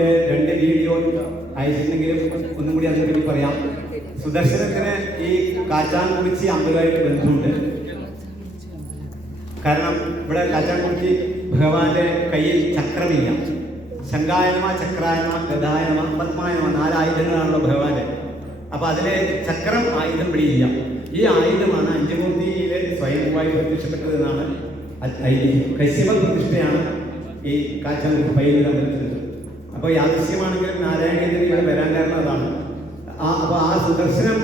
2 video അയച്ചിട്ടുണ്ടെങ്കിലും ഒന്നും കൂടി അതിനെപ്പറ്റി പറയാം. സുദർശനത്തിന് ഈ കാച്ചാൻകുറിച്ചി അമ്പലമായിട്ട് ബന്ധമുണ്ട്. കാരണം ഇവിടെ കാച്ചാൻകുറിച്ചി ഭഗവാന്റെ കയ്യിൽ ചക്രമില്ല. ശങ്കായനമ, ചക്രായനമ, ഗദായനമ, പത്മായനമ 4 ആയുധങ്ങളാണല്ലോ ഭഗവാന്റെ. അപ്പൊ അതിലെ ചക്രം ആയുധം പിടിയില്ല. ഈ ആയുധമാണ് അഞ്ചുമൂർത്തിയിലെ സ്വയംഭൂവായി പ്രത്യക്ഷപ്പെട്ടത് എന്നാണ് ഐതിഹ്യം. കശ്യപ പ്രതിഷ്ഠയാണ് ഈ കാച്ചാൻകുറിച്ചി പയ്യന്നൂർ അമ്പലത്തിൽ. അപ്പോൾ യാദൃശ്യമാണെങ്കിലും നാരായണീയത്തിന് ഇവിടെ വരാൻ കാരണം അതാണ്. അപ്പോൾ ആ സുദർശനം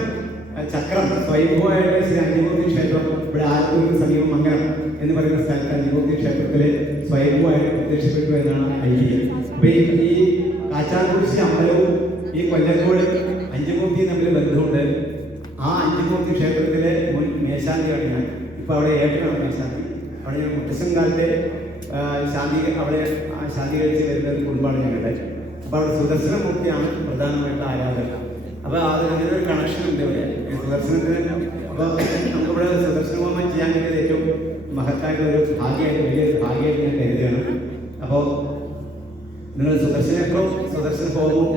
ചക്രം സ്വയംഭൂവായിട്ട് ശ്രീ അഞ്ചുമൂർത്തി ക്ഷേത്രം ഇവിടെ ആലത്തൂരിന് സമീപം മംഗലം എന്ന് പറയുന്ന സ്ഥലത്ത് അഞ്ചുമൂർത്തി ക്ഷേത്രത്തിലെ സ്വയംഭൂവായിട്ട് പ്രത്യക്ഷപ്പെട്ടു എന്നാണ് ഐതിഹ്യം. അപ്പോൾ ഈ കാച്ചാൻകുറിച്ചി അമ്പലവും ഈ കൊല്ലങ്കോട് അഞ്ചുമൂർത്തിയും തമ്മിൽ ബന്ധമുണ്ട്. ആ അഞ്ചുമൂർത്തി ക്ഷേത്രത്തിലെ മുൻ മേശാന്തിയാണ് ഞാൻ. ഇപ്പോൾ അവിടെ ഏട്ടനാണ് മേശാന്തി. അവിടെ ഞാൻ മുത്തശ്ശൻ കാലത്തെ ശാന്തി അവിടെ ശാന്തി കഴിച്ച് വരുന്ന ഒരു കുടുംബമാണ് ഞങ്ങളുടെ. അപ്പോൾ അവിടെ സുദർശനമൂർത്തിയാണ് പ്രധാനമായിട്ടുള്ള ആരാധന. അപ്പോൾ അത് അങ്ങനെ ഒരു കണക്ഷൻ ഉണ്ട് ഇവിടെ സുദർശനത്തിന്. അപ്പോൾ നമുക്കിവിടെ സുദർശന ഹോമം ചെയ്യാൻ വേണ്ടിയത് ഏറ്റവും മഹത്തായിട്ടുള്ള ഒരു ഭാഗ്യമായിട്ട്, വലിയൊരു ഭാഗ്യമായിട്ട് ഞാൻ കരുതുകയാണ്. അപ്പോൾ നിങ്ങൾ സുദർശന ഹോമവും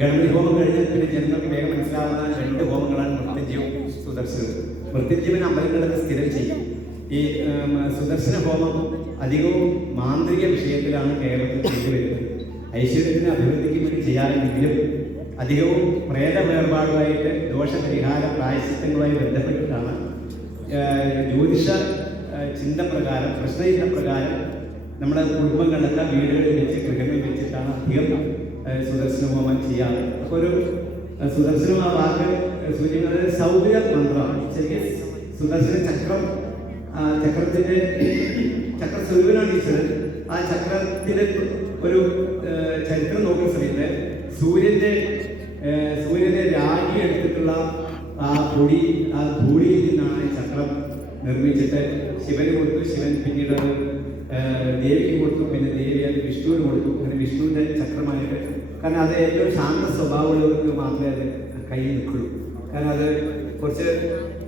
ഗണപതി ഹോമം കഴിഞ്ഞ് പിന്നെ ജനങ്ങൾക്ക് വേഗം മനസ്സിലാവുന്ന 2 ഹോമങ്ങളാണ് മൃത്യുഞ്ജയവും സുദർശനവും. മൃത്യുഞ്ജയൻ അമ്പലങ്ങളിലൊക്കെ സ്ഥിരം ചെയ്യും. ഈ സുദർശന ഹോമം അധികവും മാന്ത്രിക വിഷയത്തിലാണ് കേരളത്തിൽ ചെയ്തുവരുന്നത്. ഐശ്വര്യത്തിന് അഭിവൃദ്ധിക്ക് വേണ്ടി ചെയ്യാറുണ്ടെങ്കിലും അധികവും പ്രേത വേർപാടുമായിട്ട് ദോഷപരിഹാര പ്രായശ്ചിത്തങ്ങളുമായി ബന്ധപ്പെട്ടിട്ടാണ് ജ്യോതിഷ ചിന്തപ്രകാരം, പ്രശ്നചിന്തപ്രകാരം നമ്മുടെ കുടുംബങ്ങളിലൊക്കെ വീടുകളിൽ വെച്ച് ഗൃഹങ്ങളിൽ വെച്ചിട്ടാണ് അധികം സുദർശന ഹോമം ചെയ്യാറ്. അപ്പോൾ ഒരു സുദർശനം ആ വാക്ക് സൂചിപ്പിക്കുന്നത് സൗകര്യ മന്ത്രമാണ്. ശരിക്കും സുദർശന ചക്രത്തിന്റെ ചക്രസ്വരൂപനാണ് ഈശ്വരൻ. ആ ചക്രത്തിന്റെ ഒരു ചരിത്രം നോക്കുന്ന സമയത്ത് സൂര്യന്റെ രാഗി എടുത്തിട്ടുള്ള ആ ഭൂടിയിൽ നിന്നാണ് ചക്രം നിർമ്മിച്ചിട്ട് ശിവന് കൊടുത്തു. ശിവൻ പിന്നീട് ദേവിക്ക് കൊടുത്തു. പിന്നെ ദേവി അത് വിഷ്ണുവിന് കൊടുത്തു. അങ്ങനെ വിഷ്ണുവിന്റെ ചക്രമായിട്ട്, കാരണം അത് ഏറ്റവും ശാന്ത സ്വഭാവമുള്ളവർക്ക് മാത്രമേ അത് കയ്യിൽ നിൽക്കുള്ളൂ. കാരണം അത് കുറച്ച്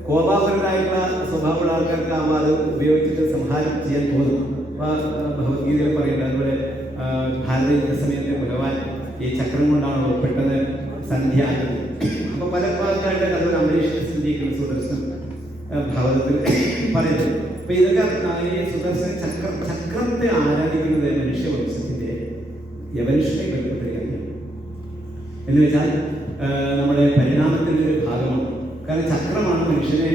കോപാകുലരായിട്ടുള്ള സ്വഭാവമുള്ള ആൾക്കാർക്ക് ആകുമ്പോൾ അത് ഉപയോഗിച്ചിട്ട് സംഹാരം ചെയ്യാൻ തോന്നും. അപ്പോൾ ഭഗവത്ഗീതയിൽ പറയുന്നത് അതുപോലെ ഭാരത യുദ്ധസമയത്ത് ഭഗവാൻ ഈ ചക്രം കൊണ്ടാണോ പെട്ടെന്ന് സന്ധ്യ. അപ്പോൾ പല ഭാഗത്തായിട്ട് അതുപോലെ അമരീഷിനെ സ്ഥിതിക്കുന്ന സുദർശനം ഭാഗവതത്തിൽ പറയുന്നത്. അപ്പോൾ ഇതൊക്കെ ഈ സുദർശന ചക്രത്തെ ആരാധിക്കുന്നത് മനുഷ്യവംശത്തിൻ്റെ യവനിഷ്ഠയെ ബന്ധപ്പെടുകയാണ്. എന്ന് വെച്ചാൽ നമ്മുടെ പരിണാമത്തിൻ്റെ ഒരു ഭാഗമാണ്. കാരണം ചക്രമാണ് മനുഷ്യനെ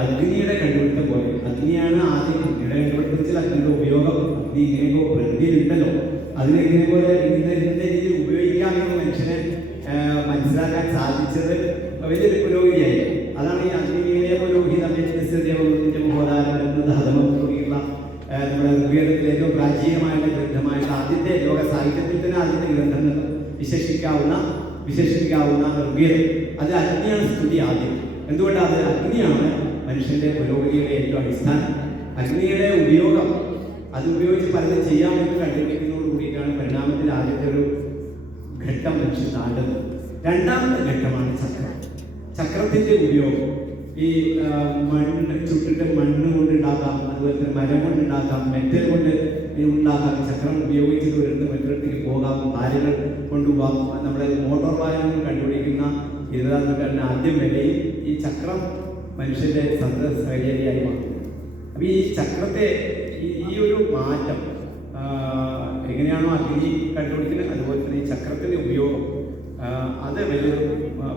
അഗ്നിയുടെ കണ്ടുപിടുത്തം പോലെ. അഗ്നിയാണ് ആദ്യം അഗ്നിയുടെ കണ്ടുപിടുത്തത്തിൽ അഗ്നിയുടെ ഉപയോഗം. അഗ്നി ഇങ്ങനെയൊക്കെ പ്രകൃതിയിലുണ്ടല്ലോ, അതിനെ ഇങ്ങനെ പോലെ ഇന്ന രീതിയിൽ ഉപയോഗിക്കാമെന്ന് മനുഷ്യനെ മനസ്സിലാക്കാൻ സാധിച്ചത് വലിയൊരു പുരോഗതിയായി. അതാണ് ഈ അഗ്നിയെ പുരോഹിതം തുടങ്ങിയുള്ള നമ്മുടെ ഋഗ്വേദത്തിലെ ഏറ്റവും പ്രാചീനമായിട്ടുള്ള ഗ്രന്ഥമായിട്ട് ആദ്യത്തെ ലോക സാഹിത്യത്തിൽ തന്നെ ആദ്യത്തെ ഗ്രന്ഥം വിശേഷിപ്പിക്കാവുന്ന ഋഗ്വേദം. അത് അഗ്നിയാണ് സ്തുതി ആദ്യം. എന്തുകൊണ്ടാണ്? അത് അഗ്നിയാണ് മനുഷ്യന്റെ പുരോഗതിയുടെ ഏറ്റവും അടിസ്ഥാനം. അഗ്നിയുടെ ഉപയോഗം, അത് ഉപയോഗിച്ച് പലതും ചെയ്യാമെന്ന് കണ്ടുപിടിക്കുന്നതോട് കൂടിയിട്ടാണ് പരിണാമത്തിൽ ആദ്യത്തെ ഒരു ഘട്ടം മനുഷ്യൻ താണ്ടുന്നത്. രണ്ടാമത്തെ ഘട്ടമാണ് ചക്രം. ചക്രത്തിന്റെ ഉപയോഗം ഈ മണ്ണ് ചുട്ടിട്ട് മണ്ണ് കൊണ്ട് ഉണ്ടാക്കാം, അതുപോലെ തന്നെ മരം കൊണ്ട് ഉണ്ടാക്കാം, മെറ്റൽ കൊണ്ട് ഉണ്ടാക്കാം. ചക്രം ഉപയോഗിച്ചിട്ട് ഒരിടത്ത് മറ്റൊരിടത്തേക്ക് പോകാം, കാര്യങ്ങൾ കൊണ്ടുപോകാം. നമ്മുടെ മോട്ടോർ വാഹനങ്ങൾ കണ്ടുപിടിക്കുന്ന 20-ാം നൂറ്റാണ്ടിന് ആദ്യം വരെയും ഈ ചക്രം മനുഷ്യന്റെ സഹചര്യമായി മാറും. അപ്പം ഈ ചക്രത്തെ ഈ ഒരു മാറ്റം എങ്ങനെയാണോ അഗ്നി കണ്ടുപിടിക്കുന്നത്, അതുപോലെ തന്നെ ഈ ചക്രത്തിന്റെ ഉപയോഗം അത് വലിയൊരു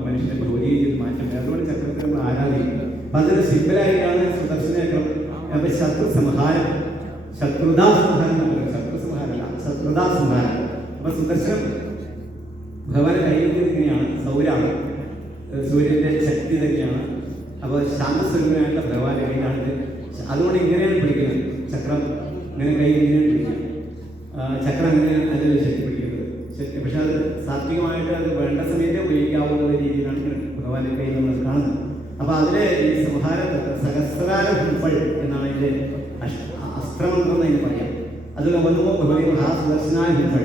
മനുഷ്യന്റെ ഭൗതിക മാറ്റം. അതുകൊണ്ട് ചക്രത്തെ നമ്മൾ ആരാധിക്കും. അപ്പം അതിന് സിമ്പിളായിട്ടാണ് സുദർശന ചക്രം. അപ്പം ശത്രുസംഹാരം, ശത്രുതാസംഹാരം. അപ്പം സുദർശനം ഭഗവാന്റെ കയ്യിൽ ഇങ്ങനെയാണ്, സൗരാണ്, സൂര്യന്റെ ശക്തി തന്നെയാണ്. അപ്പോൾ ശാന്തസ്വരൂപനായിട്ടുള്ള ഭഗവാന്റെ കയ്യിലാണിത്. അതുകൊണ്ട് ഇങ്ങനെയാണ് പിടിക്കുന്നത്. ചക്രം ഇങ്ങനെ കയ്യിൽ ഇങ്ങനെയാണ് പിടിക്കുന്നത്. ചക്രം അങ്ങനെ അതിൽ ശക്തി പിടിക്കുന്നത്. പക്ഷെ അത് സാത്വികമായിട്ട് അത് വേണ്ട സമയത്ത് ഉപയോഗിക്കാവുന്ന രീതിയിലാണ് ഭഗവാന്റെ കയ്യിൽ നമ്മൾ കാണുന്നത്. അപ്പോൾ അതിലെ ഈ സംഹാര സഹസ്രാര ഹുംഫൾ എന്നാണ് ഇതിൻ്റെ അസ്ത്രമന്ത്രം എന്ന് പറയാം. അതിൽ വന്നുമ്പോൾ ഭഗവതി മഹാസുദർശനായ ഹുംഫൾ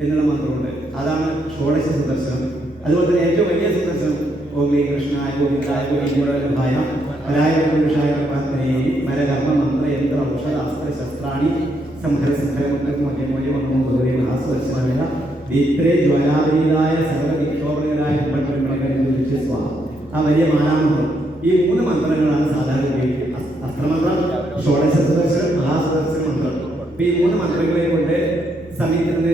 എന്നുള്ള മന്ത്രമുണ്ട്. അതാണ് ഷോഡശ സുദർശനം. അതുപോലെ തന്നെ ഏറ്റവും വലിയ സുദർശനം ഓം കൃഷ്ണായ ഗോവിന്ദായ ഗോവിന്ദായ പരായ പുരുഷായ മരകർമ്മ മന്ത്ര യന്ത്ര ഔഷധ അസ്ത്ര ശസ്ത്രാണി സംഹര സംഹരമൂല്യം ഭഗവതി മഹാസുദർശനായ ദീപ്രേ ജ്വാലാവരീതായ സർവ്വവിക്ഷോഭകരായ സ്വാഹ. ആ വലിയ മാലാമന്ത്രം. ഈ 3 മന്ത്രങ്ങളാണ് സാധാരണ ഉപയോഗിക്കുക. അസ്ത്രമന്ത്രം, ഷോഡശ സുദർശനം, മഹാസുദർശന മന്ത്രം. ഇപ്പൊ ഈ 3 മന്ത്രങ്ങളെ കൊണ്ട് സമീപിക്കുന്നത്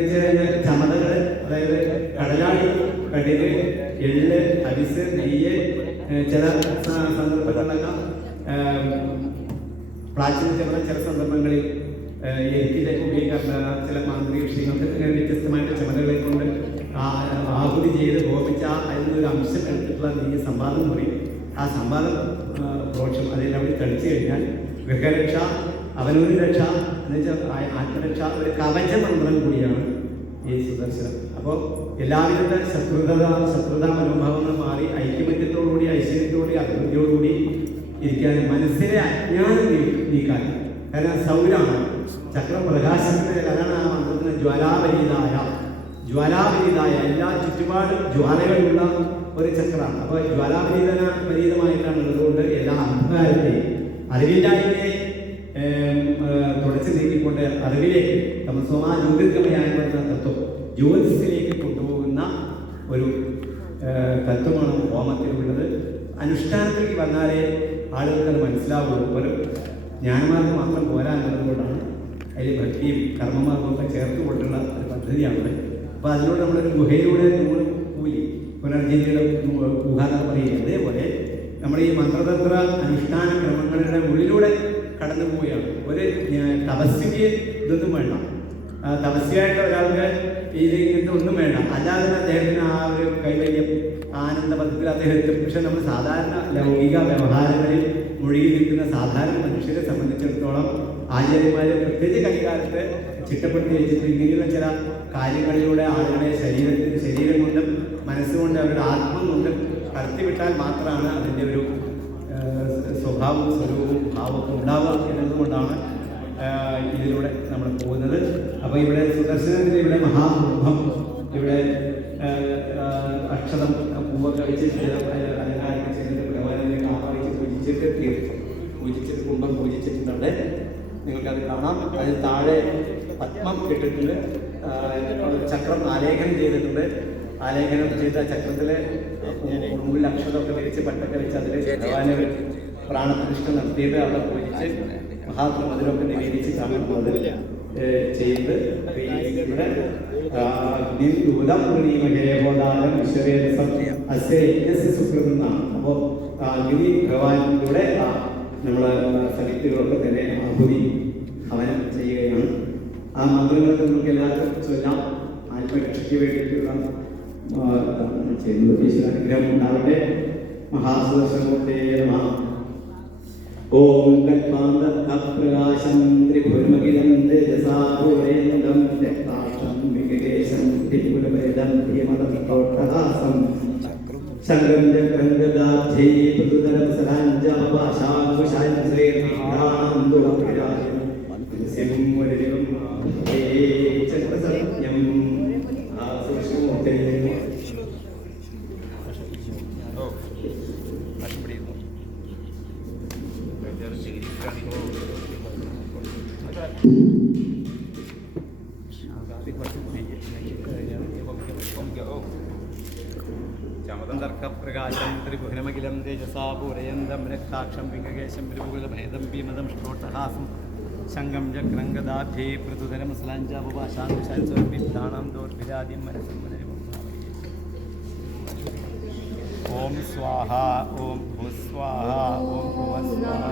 ചമതകൾ, അതായത് കടലാടി, കടുക്, എള്ള്, അരിസ്, നെയ്യ്, ചില സന്ദർഭങ്ങളിലൊക്കെ പ്രാചീന ചില സന്ദർഭങ്ങളിൽ എരിക്കിലേക്ക് ഉപയോഗിക്കാറുള്ള ചില മാന്ത്രിക വിഷയങ്ങൾക്ക് വ്യത്യസ്തമായിട്ട് ചുമതലകളെ കൊണ്ട് ആഹുതി ചെയ്ത് ഹോമിച്ച അതിൽ നിന്നൊരു അംശം എടുത്തിട്ടുള്ള നെയ്യ് സംവാദം മുറി. ആ സംവാദം ദോഷം അതെല്ലാം കൂടി തളിച്ചു കഴിഞ്ഞാൽ ഗൃഹരക്ഷ, അവനൂരി രക്ഷ എന്ന് വെച്ചാൽ ആത്മരക്ഷ, ഒരു കവചമന്ത്രം കൂടിയാണ് ഈ സുദർശനം. അപ്പോൾ എല്ലാവിധത്തെ ശത്രുതാ മനോഭാവങ്ങൾ മാറി ഐക്യമത്യത്തോടുകൂടി, ഐശ്വര്യത്തോടുകൂടി, അഭിവൃദ്ധിയോടുകൂടി ഇരിക്കാൻ, മനസ്സിലെ അജ്ഞാനം നീക്കാൻ. കാരണം സൗരാണ് ചക്രം പ്രകാശത്തിന്റെ, അതാണ് ആ മന്ത്രത്തിന് ജ്വാലാപരീതായ എല്ലാ ചുറ്റുപാടും ജ്വാലകളുള്ള ഒരു ചക്രമാണ്. അപ്പോൾ ജ്വാലാപരീതമായിട്ടാണ് ഉള്ളതുകൊണ്ട് എല്ലാ അന്ധകാരത്തെയും അറിവില്ലായ്മയെ തുടച്ചു നീക്കിക്കൊണ്ട് അറിവിലേക്ക് തമസോമാ ജ്യോതിർഗമയായി വരുന്ന തത്വം ജ്യോതിസിലേക്ക് കൊണ്ടുപോകുന്ന ഒരു തത്വമാണ് ഹോമത്തിലുള്ളത്. അനുഷ്ഠാനത്തിലേക്ക് വന്നാലേ ആളുകൾക്ക് അത് മനസ്സിലാവുള്ളൂ. ഒരു ജ്ഞാനമാർഗം മാത്രം പോരാ എന്നുള്ളതുകൊണ്ടാണ് അതിൽ ഭക്തിയും കർമ്മമാർഗമൊക്കെ ചേർത്ത് കൊണ്ടുള്ള ഒരു പദ്ധതിയാണ്. അപ്പോൾ അതിലൂടെ നമ്മളൊരു ഗുഹയിലൂടെ പോയി പുനർജീവിയുടെ ഗുഹ എന്ന് പറയുന്നത്. അതേപോലെ നമ്മൾ ഈ മന്ത്രതന്ത്ര അനുഷ്ഠാന ക്രമങ്ങളുടെ ഉള്ളിലൂടെ കടന്നു പോവുകയാണ്. ഒരു തപസ്യക്ക് ഇതൊന്നും വേണ്ട. തപസ്യയായിട്ട് ഒരാൾക്ക് ഇങ്ങനത്തെ ഒന്നും വേണ്ട. അല്ലാതെ അദ്ദേഹത്തിന് ആ ഒരു കൈവല്യം ആനന്ദ പദത്തിൽ അദ്ദേഹം എത്തും. പക്ഷെ നമ്മൾ സാധാരണ ലൗകിക വ്യവഹാരങ്ങളിൽ മുഴുകി നിൽക്കുന്ന സാധാരണ മനുഷ്യരെ സംബന്ധിച്ചിടത്തോളം ആചാര്യന്മാരെ പ്രത്യേകിച്ച് കൈകാലത്ത് ചിട്ടപ്പെടുത്തി വെച്ചിട്ട് ഇങ്ങനെയുള്ള ചില കാര്യങ്ങളിലൂടെ ആളുകളെ ശരീരം കൊണ്ടും മനസ്സുകൊണ്ടും അവരുടെ ആത്മം കൊണ്ടും കടത്തിവിട്ടാൽ മാത്രമാണ് അതിൻ്റെ ഒരു സ്വഭാവവും സ്വരൂപവും ഭാവവും ഉണ്ടാവുക എന്നതുകൊണ്ടാണ് ഇതിലൂടെ നമ്മൾ പോകുന്നത്. അപ്പോൾ ഇവിടെ സുദർശനത്തിൻ്റെ ഇവിടെ മഹാകുംഭം, ഇവിടെ അക്ഷതം പൂവൊക്കെ വെച്ച് അലങ്കാരം ചെയ്തിട്ട് ഭഗവാനെ ആവാഹിച്ച് പൂജിച്ചിട്ട് കുംഭം പൂജിച്ചിട്ടുണ്ട്. നിങ്ങൾക്കത് കാണാം. അതിന് താഴെ പത്മം ഇട്ടിട്ടുണ്ട്. ചക്രം ആലേഖനം ചെയ്തിട്ടുണ്ട്. ആലേഖനം ചെയ്ത ചക്രത്തിലെ മുകളിൽ അക്ഷരമൊക്കെ വിരിച്ച് പട്ടൊക്കെ വെച്ച് അതിൽ ഭഗവാനെ പ്രാണപ്രതിഷ്ഠ നടത്തിയിട്ട് അവിടെ പൂജിച്ച് മഹാത്മതിലൊക്കെ നിവേദിച്ച് കാണുന്നത് ചെയ്ത് ഇവിടെ സുഹൃതെന്നാണ്. അപ്പോൾ അഗ്നി ഭഗവാനിലൂടെ നമ്മളെ സഹിത്യങ്ങളൊക്കെ തന്നെ ആഹുതി ഹവനം ചെയ്യുകയാണ്. ആ മന്ത്രങ്ങളൊക്കെ നമുക്ക് എല്ലാവർക്കും ചൊല്ലാം. ആത്മരക്ഷയ്ക്ക് വേണ്ടിയിട്ടുള്ള ചെയ്യുന്നത്. ഈശ്വരാനുഗ്രഹം ഉണ്ടാവട്ടെ. മഹാസുദർശനത്തെ നമഃ. ഓം കൽപ്പാന്തപ്രകാശം ത്രിഭുവനമഖിലം തേജസാ പൂരേന്ദ്രം രക്താക്ഷം വികടേശം ത്രിപുരഭേദം ധീമതം കോട്ടഹാസം ശംഖം ചക്രം ഗദാബ്ധൈ പൃഥുതരം സഹാഞ്ജാപാശാകുശാൻ ശ്രീർവിഘ്നാന്തുളവിരാജം സിംഹരികം ചക്രസത്യം ആസുഷൂതേ. ചമതന്തർക്കപ്രകാശം ത്രിഭുവനമഖിലം തേജസാ പൂരയന്തം രക്താക്ഷം പിംഗകേശം വിരൂലഭേദം ഭീമതം ശ്രോട്ടഹാസം ശംഖം ചക്രം ഗദാബ്ധൈ പൃഥുതരം സ്ലാഞ്ചാപഭാഷാനുശാൻ സ്വർവിദ്ധാനാം ദോർഭിരാദ്യം മനസ്സും ഓം സ്വാഹ ഓം ഭൂസ്വാഹ ഓം ഭുവസ്വാഹ.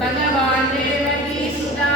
भगवान् देवकी सुता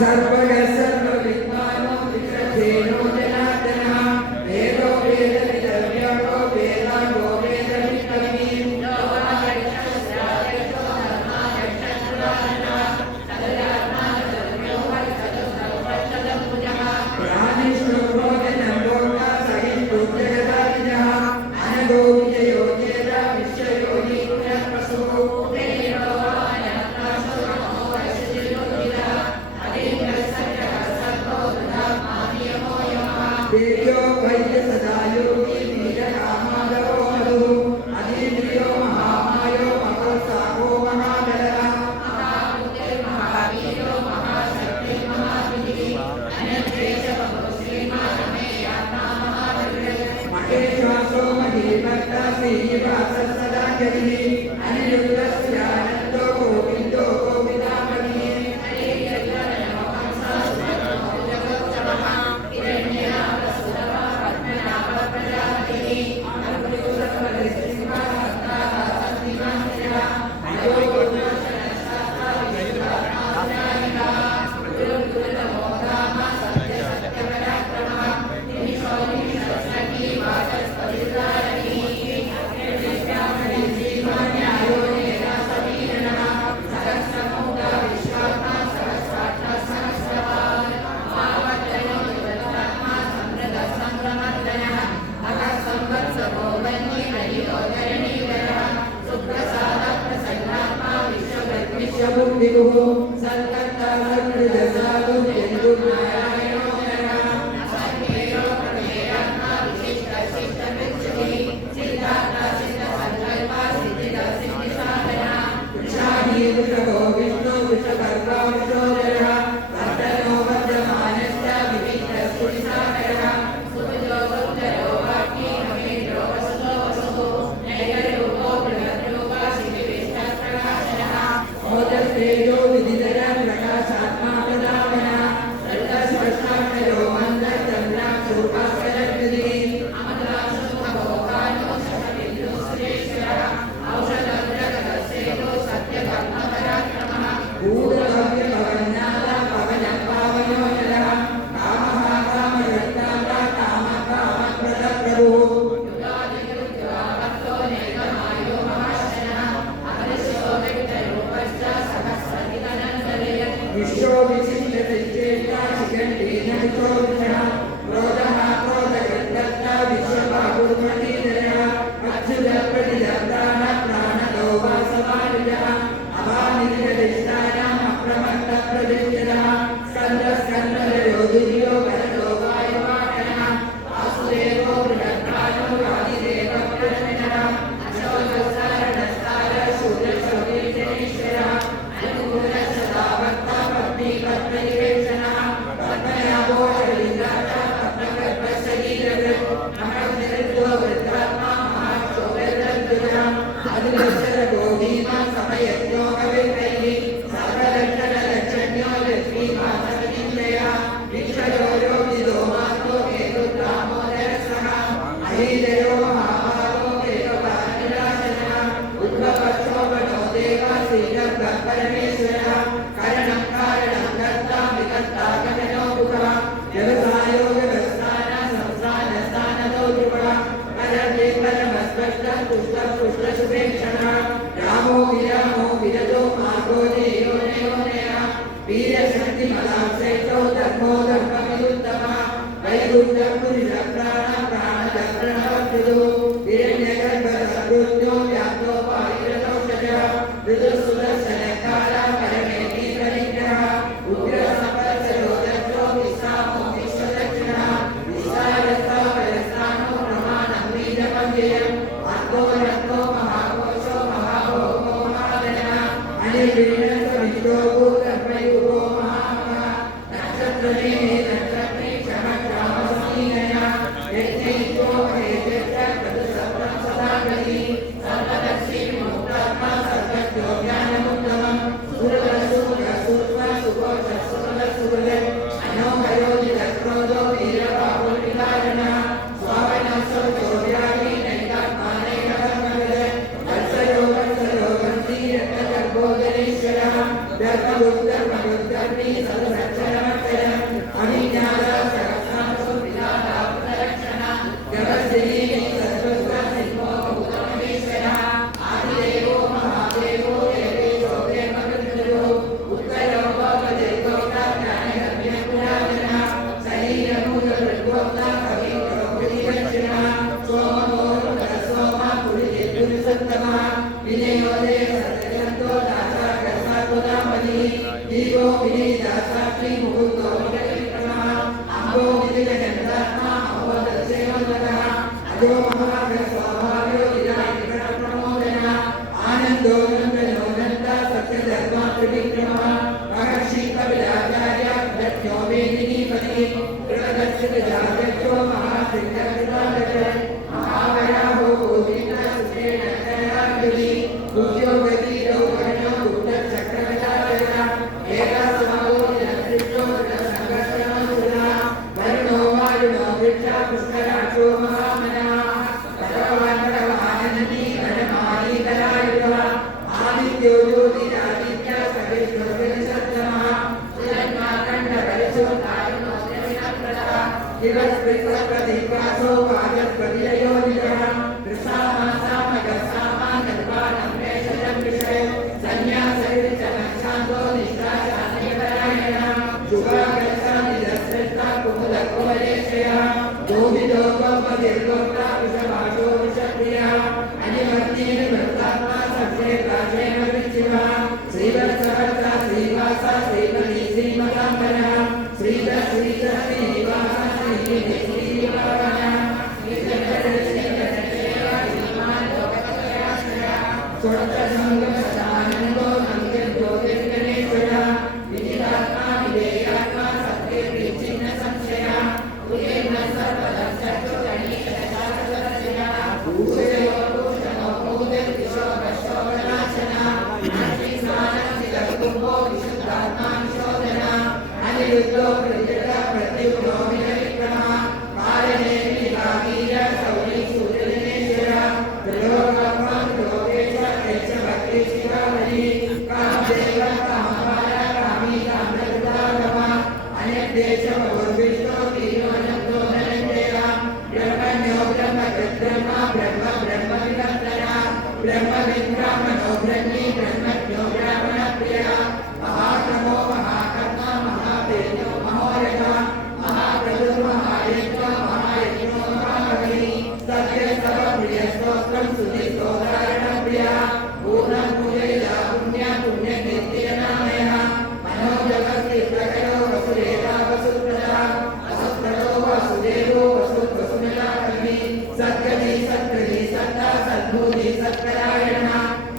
सर्वगसर्वविद्वानो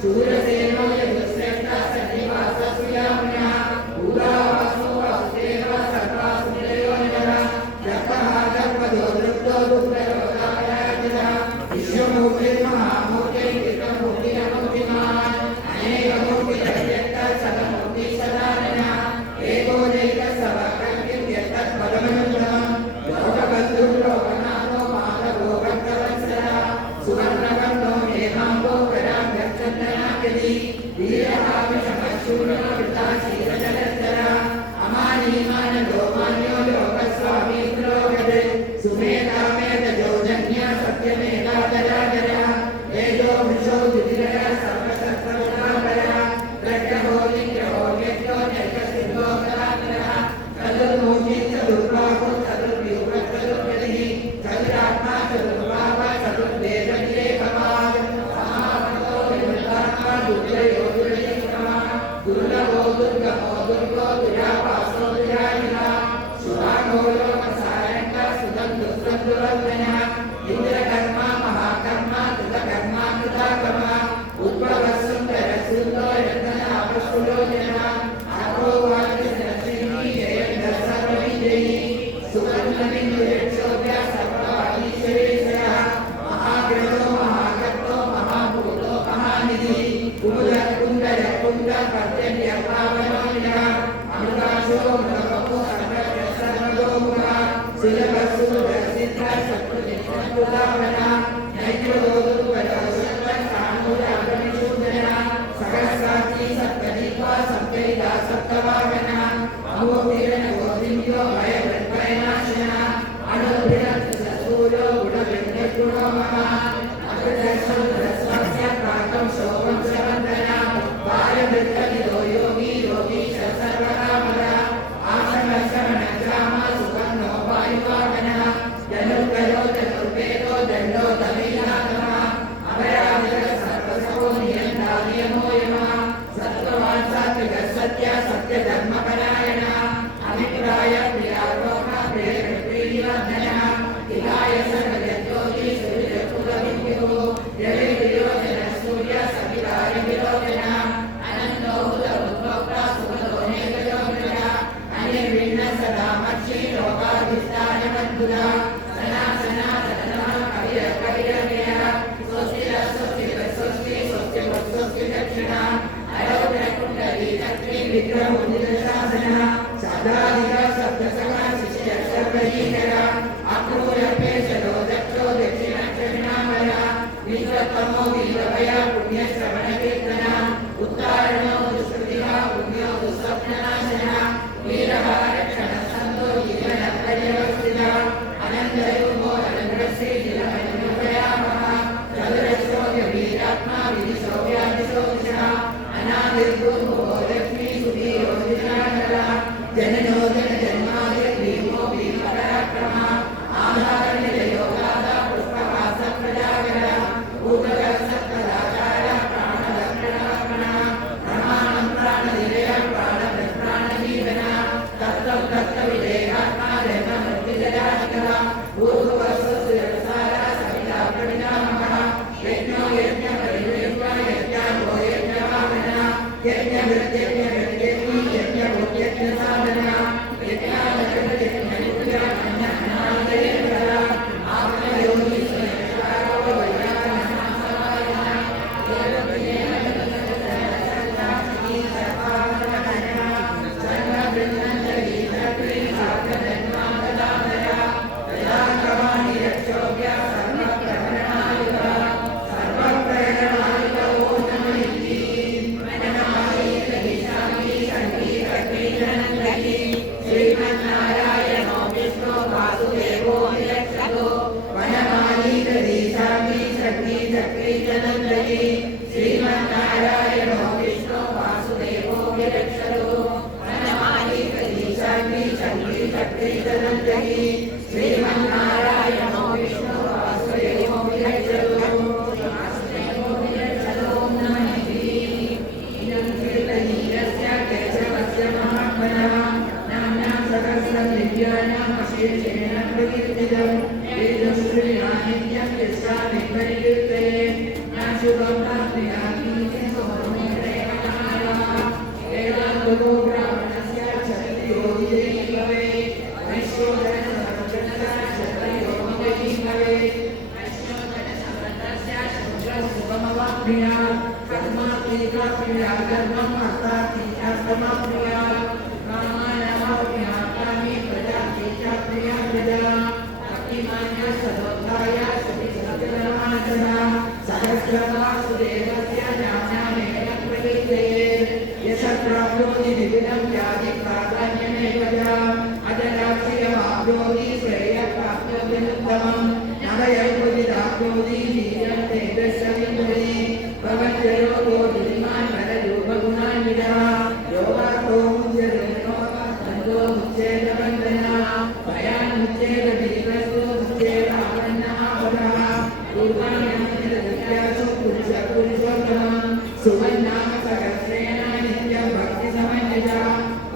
Surasena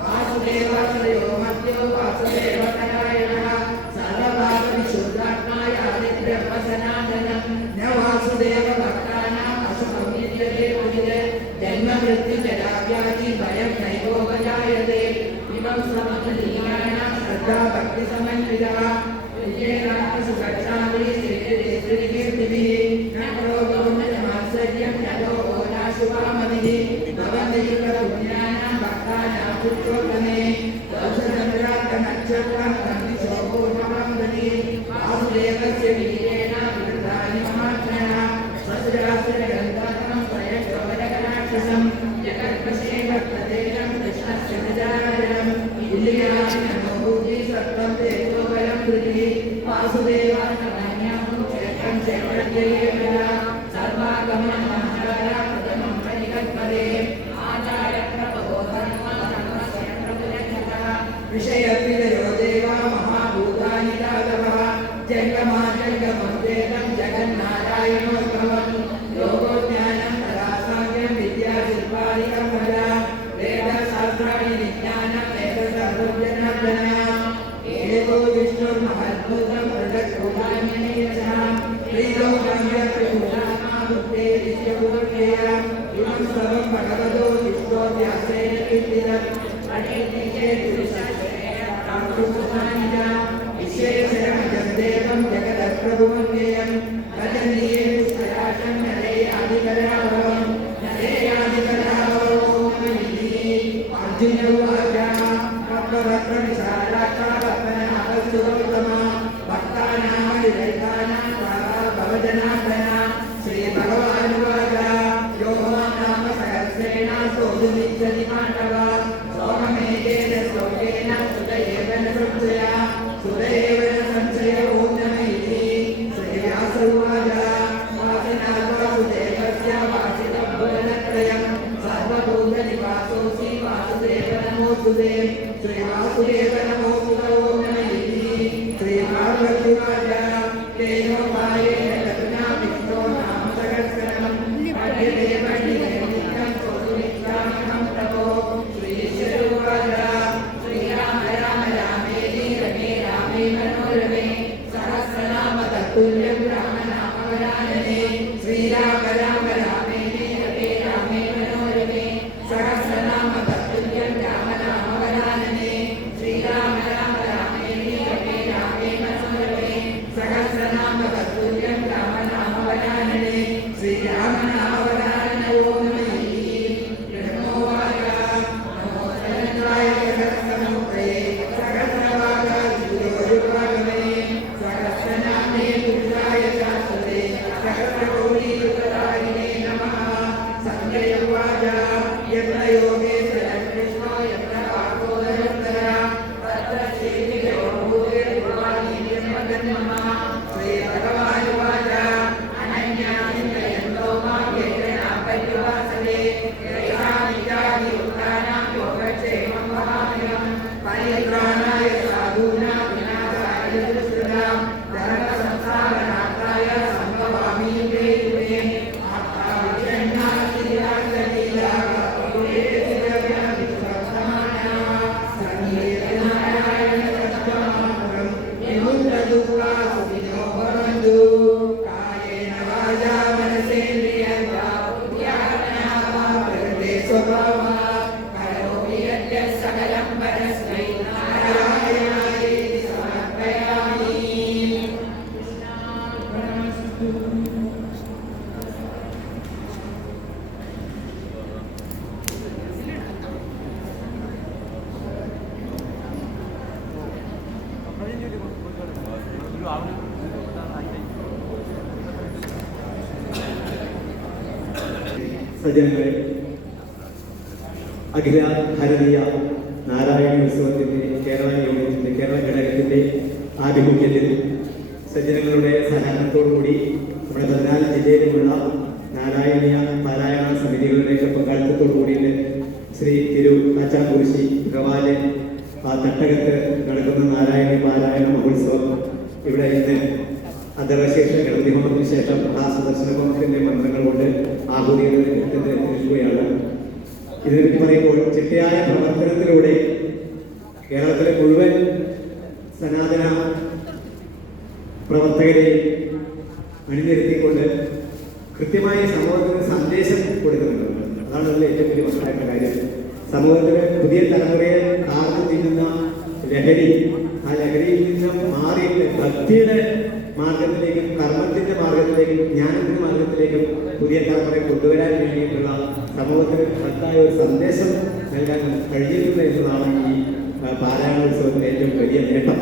Vasudeva Sayo Matyo Vasudeva Narayana സജ്ജനങ്ങളെ, അഖില ഭാരതീയ നാരായണ ഉത്സവത്തിൻ്റെ കേരള യൂണിറ്റിൻ്റെ കേരള ഘടകത്തിൻ്റെ ആഭിമുഖ്യത്തിൽ സജ്ജനങ്ങളുടെ സഹകരണത്തോടുകൂടി നമ്മുടെ 14 ജില്ലയിലുമുള്ള നാരായണീയ പാരായണ സമിതികളുടെയൊക്കെ പങ്കാളിത്തത്തോടു കൂടിയിട്ട് ശ്രീ കാച്ചാംകുരിശി ഭഗവാന്റെ ആ തട്ടകത്ത് നടക്കുന്ന നാരായണീയ പാരായണ മഹോത്സവം ഇവിടെ ഇന്ന് അന്തർശേഷ ഗണപതി ഹോമത്തിന് ശേഷം ആ സുദർശന ഹോമത്തിന്റെ മന്ത്രങ്ങൾ കൊണ്ട് ആഹുതിയുടെ നിൽക്കുകയാണ്. ഇതിനെപ്പറ്റി പറയുമ്പോൾ ചിട്ടയായ പ്രവർത്തനത്തിലൂടെ കേരളത്തിലെ മുഴുവൻ സനാതന പ്രവർത്തകരെ അണിനിരത്തിക്കൊണ്ട് കൃത്യമായി സമൂഹത്തിന് സന്ദേശം കൊടുക്കുന്നുണ്ട്. അതാണ് അതിൽ ഏറ്റവും വലിയ മനസ്സിലാക്കേണ്ട കാര്യം. സമൂഹത്തിന് പുതിയ തലമുറയെ കാർന്നു തിന്നുന്ന ലഹരി, ആ ലഹരിയിൽ നിന്ന് മാറിയിട്ട് ഭക്തിയുടെ മാർഗത്തിലേക്കും കർമ്മത്തിന്റെ മാർഗത്തിലേക്കും ജ്ഞാനത്തിന്റെ മാർഗത്തിലേക്കും പുതിയ തലമുറയെ കൊണ്ടുവരാൻ വേണ്ടിയിട്ടുള്ള സമൂഹത്തിന് മഹത്തായ ഒരു സന്ദേശം നൽകാൻ കഴിഞ്ഞിട്ടുണ്ട് എന്നതാണ് ഈ പാരായണോത്സവത്തിന്റെ ഏറ്റവും വലിയ നേട്ടം.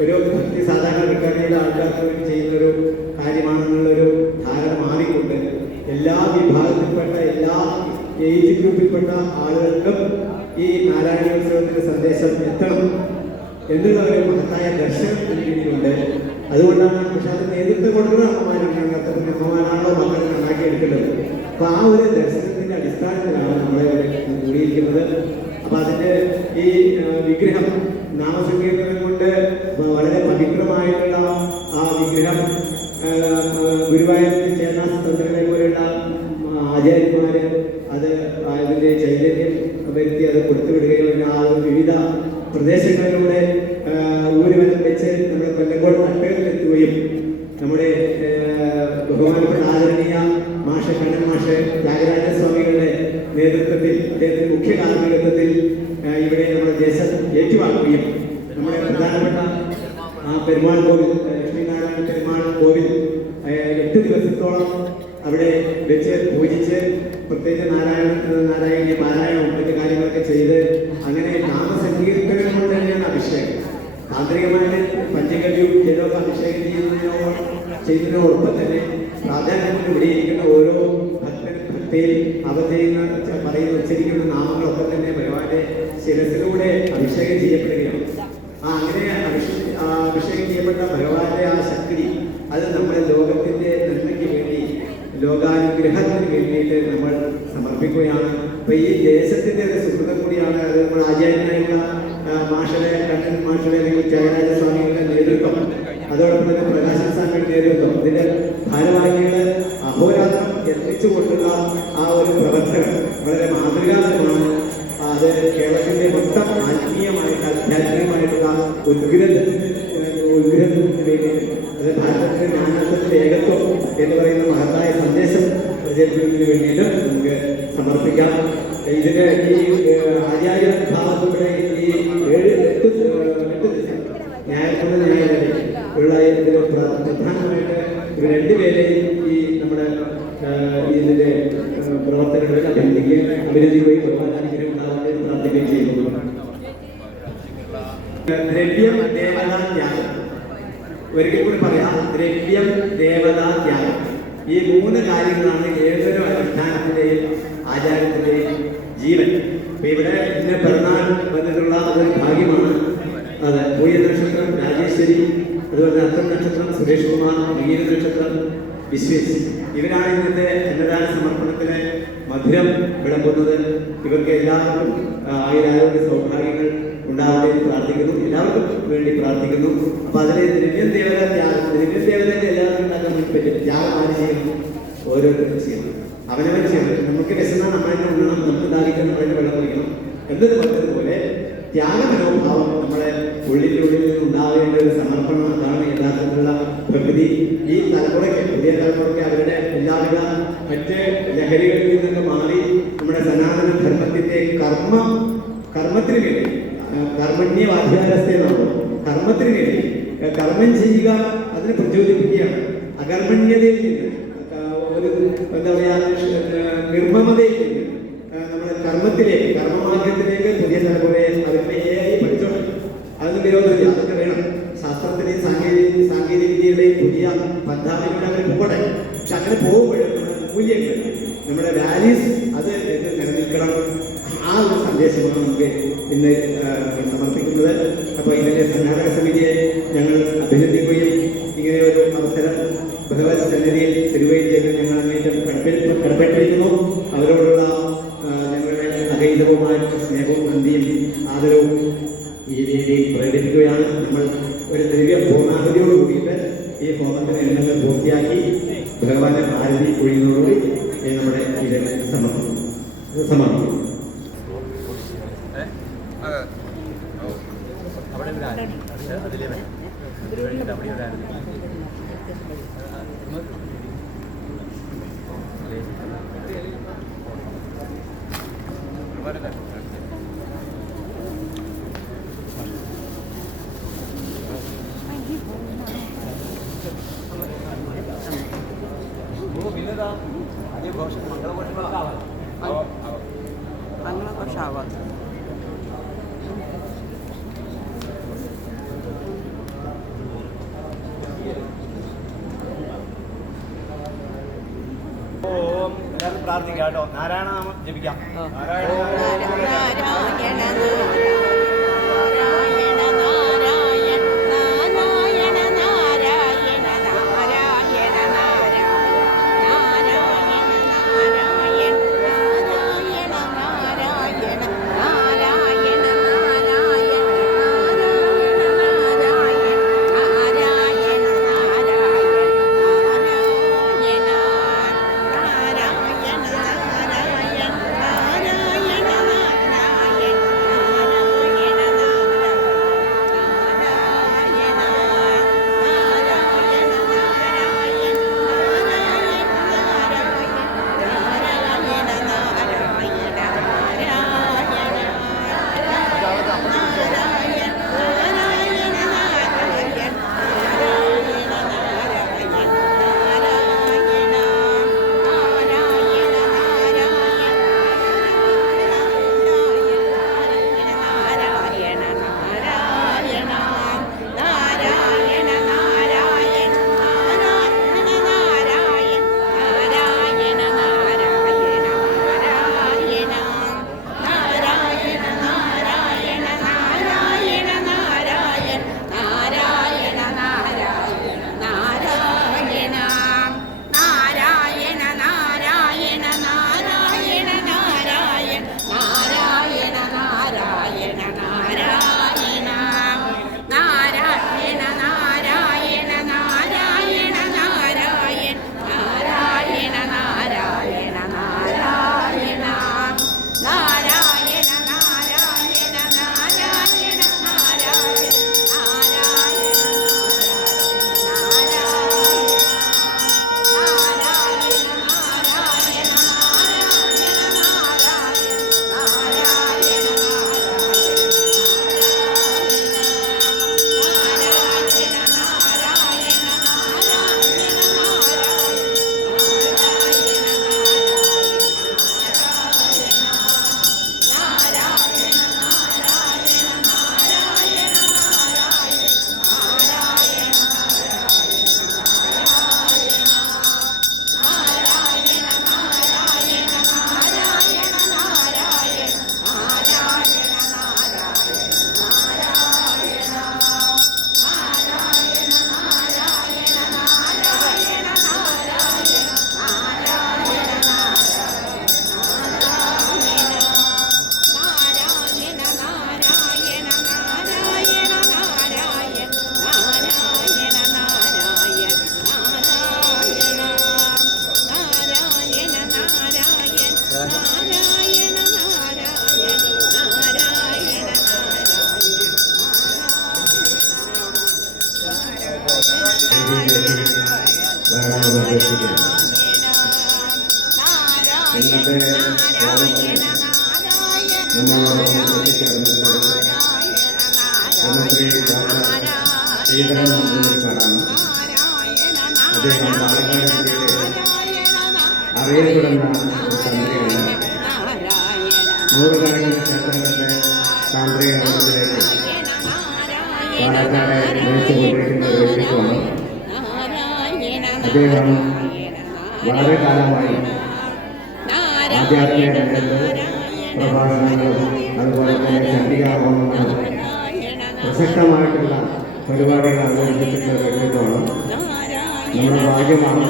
ഒരു ഭക്തി സാധാരണക്കാരിയുടെ ആൾക്കാർക്ക് വേണ്ടി ചെയ്യുന്നൊരു കാര്യമാണെന്നുള്ളൊരു ധാരണ മാറിക്കൊണ്ട് എല്ലാ വിഭാഗത്തിൽപ്പെട്ട എല്ലാ ഏജ് ഗ്രൂപ്പിൽപ്പെട്ട ആളുകൾക്കും ഈ നാരായണോത്സവത്തിന്റെ സന്ദേശം എത്തണം എന്നുള്ള ഒരു മഹത്തായ ദർശനം നൽകിയിട്ടുണ്ട്. അതുകൊണ്ടാണ് പക്ഷെ അത് നേതൃത്വം കൊടുക്കുന്ന അമ്മമാനാണോ മക്കളെ നന്നാക്കിയെടുക്കേണ്ടത്. അപ്പൊ ആ ഒരു ദർശനത്തിന്റെ അടിസ്ഥാനത്തിലാണ് നമ്മളെ കൂടിയിരിക്കുന്നത്. അപ്പൊ അതിന്റെ ഈ വിഗ്രഹം നാമസങ്കീർത്തനം കൊണ്ട് വളരെ പവിത്രമായിട്ടുള്ള ആ വിഗ്രഹം ഗുരുവായൂരിൽ ചേർന്ന തന്ത്രങ്ങളെ പോലെയുള്ള ആചാര്യന്മാര് അത് അതിന്റെ ചൈതന്യം വരുത്തി അത് കൊടുത്തുവിടുകയും ആ വിവിധ പ്രദേശങ്ങളിലൂടെ ഊരുവനം വെച്ച് നമ്മുടെ കൊല്ലങ്കോട് തട്ടുകളിലെത്തുകയും നമ്മുടെ ബഹുമാനപ്പെട്ട ആദരണീയ മാഷ് കണ്ണൻ മാഷ് ത്യാഗരാജസ്വാമികളുടെ നേതൃത്വത്തിൽ അദ്ദേഹത്തിന്റെ മുഖ്യ കാർമ്മികത്വത്തിൽ ഇവിടെ നമ്മുടെ ദേശം ഏറ്റുവാങ്ങുകയും നമ്മുടെ പ്രധാനപ്പെട്ട പെരുമാൾ കോവിൽ ലക്ഷ്മീനാരായണ പെരുമാൾ കോവിൽ 8 ദിവസത്തോളം അവിടെ വെച്ച് പൂജിച്ച് പ്രത്യേകിച്ച് നാരായണീയ പാരായണം മറ്റു കാര്യങ്ങളൊക്കെ ചെയ്ത് അങ്ങനെ നാമസങ്കീർത്തനം കൊണ്ട് തന്നെയാണ് അഭിഷേകം. ആന്തരികമായിട്ട് പഞ്ചഗവ്യവും ജലമൊക്കെ അഭിഷേകം ചെയ്യുന്നതിനോടൊപ്പം തന്നെ പ്രാധാന്യത്തിൽ ഇവിടെ ഇരിക്കുന്ന ഓരോ ഭക്തയിൽ അവർ പറയുന്ന ഉച്ചരിക്കുന്ന നാമങ്ങളൊക്കെ തന്നെ ഭഗവാന്റെ ശിരസിലൂടെ അഭിഷേകം ചെയ്യപ്പെടുകയാണ്. അങ്ങനെ അഭിഷേകം ചെയ്യപ്പെട്ട ഭഗവാന്റെ ആ ശക്തി അത് നമ്മുടെ ലോകത്തിന്റെ നന്മയ്ക്ക് വേണ്ടി ലോകാനുഗ്രഹത്തിന് വേണ്ടിയിട്ട് നമ്മൾ സമർപ്പിക്കുകയാണ്. അപ്പൊ ഈ ദേശത്തിന്റെ ഒരു സുഹൃതം കൂടിയാണ്. അത് നമ്മുടെ ആചാര്യനായിട്ടുള്ള മാഷലെ കണ്ണൻ മാഷലെ അല്ലെങ്കിൽ ത്യാഗരാജസ്വാമികളുടെ നേതൃത്വം, അതോടൊപ്പം തന്നെ പ്രകാശൻ സ്വാമിയുടെ നേതൃത്വം, ഇതിന്റെ ഭാരവാഹികള് അഹോരാത്രം എത്തിച്ചുകൊണ്ടുള്ള ആ ഒരു പ്രവർത്തനം വളരെ മാതൃകാപരമാണ്. അത് കേരളത്തിന്റെ മൊത്തം ആത്മീയമായിട്ട് ആധ്യാത്മികമായിട്ടുള്ള ഉദ്ഗ്രഥത്തിന് വേണ്ടി അത് ഭാരതത്തിന്റെ ജ്ഞാനത്തിന്റെ ഏകത്വം എന്ന് പറയുന്ന മഹത്തായ സന്ദേശം പ്രചരിപ്പിക്കുന്നതിന് വേണ്ടിയിട്ട് നമുക്ക് സമർപ്പിക്കാം. ഇതിന് ഈ ആചാര്യ വിഭാഗത്തിലൂടെ ഈ 7-8 ദിവസം ന്യായത്തിന്റെ ന്യായവേദി ഉള്ള ഇതിന് പ്രധാനമായിട്ട് ഇവർ 2 പേരെയും ഈ നമ്മുടെ ഇതിന്റെ പ്രവർത്തനങ്ങളിൽ അഭിനന്ദിക്കുകയും ബഹുമാനാനുഗ്രഹം ഉണ്ടാകുകയും പ്രാർത്ഥിക്കുകയും ചെയ്യുന്നു. ദ്രവ്യം ദേവത ത്യാഗം, ഒരിക്കൽ കൂടി പറയാം, ദ്രവ്യം ദേവത ത്യാഗം. ഈ 3 കാര്യങ്ങളാണ് ഏതൊരു അനുഷ്ഠാനത്തിന്റെയും ആചാരത്തിന്റെയും ജീവൻ. അപ്പൊ ഇവിടെ ഇന്ന് പിറന്നാൾ വന്നിട്ടുള്ള ഒരു ഭാഗ്യമാണ്. അത് പൂയ നക്ഷത്രം രാജേശ്വരി, അതുപോലെ അത്തം നക്ഷത്രം സുരേഷ് കുമാർ, മീന നക്ഷത്രം വിശ്വേശ്, ഇവരാണ് ഇന്നത്തെ അന്നദാന സമർപ്പണത്തിന് മധുരം വിളമ്പുന്നത്. ഇവർക്ക് എല്ലാവർക്കും ആയുരാരോഗ്യ സൗഭാഗ്യങ്ങൾ ഉണ്ടാവട്ടെ എന്ന് പ്രാർത്ഥിക്കുന്നു. എല്ലാവർക്കും വേണ്ടി പ്രാർത്ഥിക്കുന്നു. അപ്പൊ അതിലെ ദ്രവ്യം ദേവത ത്യാഗം, ദ്രവ്യം ദേവതയ്ക്ക് എല്ലാവർക്കും ഉണ്ടാക്കാൻ വേണ്ടി പറ്റും. ത്യാഗം ആര് ചെയ്യുന്നു? ഓരോരുത്തരും ചെയ്യണം, അവനവൻ ചെയ്യണം. നമുക്ക് വിശന്നാൽ നമ്മളെ ഉണ്ണണം, നമുക്ക് ദാഹിക്കാൻ നമ്മളെ വെള്ളം കുടിക്കണം എന്നത് പറഞ്ഞതുപോലെ ത്യാഗമനോഭാവം നമ്മളെ ഉള്ളിനുള്ളിൽ നിന്ന് ഉണ്ടാവേണ്ട ഒരു സമർപ്പണം. അതാണ് യഥാർത്ഥത്തിലുള്ള പ്രകൃതി. ഈ തലമുറയ്ക്ക്, പുതിയ തലമുറയ്ക്ക് അവരുടെ എല്ലാവിധ മറ്റ് ലഹരികളിൽ നിന്നൊക്കെ മാറി നമ്മുടെ സനാതന ധർമ്മത്തിന്റെ കർമ്മത്തിന് വേണ്ടി, കർമ്മണ്യവാധ്യാരസ്ഥയെന്നാണോ, കർമ്മത്തിന് വേണ്ടി കർമ്മം ചെയ്യുക, അതിനെ പ്രചോദിപ്പിക്കുകയാണ്. അകർമ്മണ്യതയിൽ നിന്ന് ഒരു എന്താ പറയാ നിർമ്മമതയിൽ നിന്ന് നമ്മുടെ കർമ്മത്തിലേക്ക്, കർമ്മമാർഗത്തിലേക്ക് പുതിയ തലമുറയെ അവരുടെ പഠിച്ചോളൂ. അതിന് വിരോധമില്ല, അതൊക്കെ വേണം. ശാസ്ത്രത്തിന്റെയും സാങ്കേതിക വിദ്യയുടെയും പുതിയ പന്ഥാവിലൂടെ അവർ പോകട്ടെ. പക്ഷെ അങ്ങനെ പോകുമ്പോഴും നമ്മുടെ മൂല്യങ്ങൾ, നമ്മുടെ വാല്യൂസ് അത് നിലനിൽക്കണം. ആ ഒരു സന്ദേശമാണ് നമുക്ക് ഇന്ന് സമർപ്പിക്കുന്നത്. അപ്പോൾ ഇതിന്റെ സംഘാടക സമിതിയെ ഞങ്ങൾ അഭിനന്ദിക്കുകയും ഇങ്ങനെ ഒരു അവസരം ഭഗവത് സന്നിധിയിൽ തരുകയും ചെയ്ത് ഞങ്ങൾ അങ്ങേറ്റം കടപ്പെട്ടിരിക്കുന്നു. അവരോടുള്ള ഞങ്ങളുടെ അഗൈതവുമായ സ്നേഹവും നന്ദിയും ആദരവും ഈ രീതിയിൽ പ്രകടിപ്പിക്കുകയാണ്. നമ്മൾ ഒരു ദ്രവ്യ പൂർണ്ണാഹതിയോട് കൂടിയിട്ട് ഈ ഹോമത്തിന് എണ്ണങ്ങൾ പൂർത്തിയാക്കി ഭഗവാന്റെ ഭാരതി ഒഴിയുന്നതോടുകൂടി നമ്മുടെ ഇത് സമർപ്പിക്കും. മംഗളഘോഷാവാം. ഓം എല്ലാവരും പ്രാർത്ഥിക്കാം കേട്ടോ. നാരായണ നാമം ജപിക്കാം. അറിയപ്പെടുന്ന തന്ത്രിയാണ്. നൂറുകണക്കിന് ക്ഷേത്രങ്ങളുടെ താന്ത്രിക രംഗത്തിലേക്ക് പാലക്കാട് നയിച്ചുകൊണ്ടിരിക്കുന്ന ഒരു വ്യക്തിത്വമാണ്. അദ്ദേഹം വളരെ കാലമായി ആധ്യാത്മിക രംഗത്ത് പ്രഭാഷണങ്ങളും അതുപോലെ തന്നെ ചണ്ഡികാഹോമങ്ങളും പ്രസക്തമായിട്ടുള്ള പരിപാടികൾ അവതരിപ്പിച്ചിട്ടുള്ള വ്യക്തിത്വമാണ്. നമ്മുടെ ഭാഗ്യമാണ്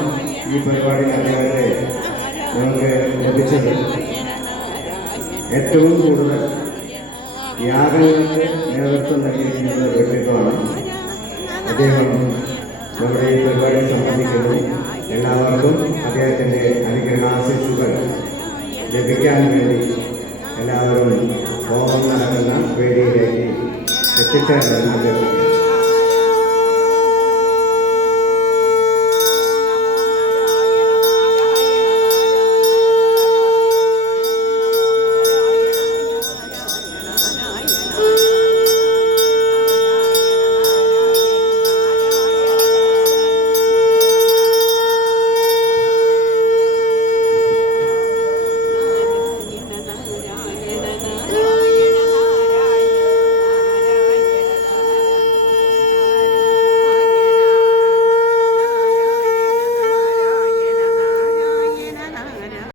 ഈ പരിപാടിയിൽ അദ്ദേഹത്തെ നമുക്ക് ലഭിച്ചത്. ഏറ്റവും കൂടുതൽ യാഗങ്ങൾക്ക് നേതൃത്വം നൽകിയിരിക്കുന്ന വ്യക്തിത്വമാണ് അദ്ദേഹം. നമ്മുടെ ഈ പരിപാടിയെ സംബന്ധിക്കുന്നു. എല്ലാവർക്കും അദ്ദേഹത്തിൻ്റെ അനുഗ്രഹാശിസുകൾ ലഭിക്കാൻ വേണ്ടി എല്ലാവരും ഹോമം നടക്കുന്ന വേദിയിലേക്ക് എത്തിച്ചേരാൻ അഭ്യർത്ഥിക്കുന്നു.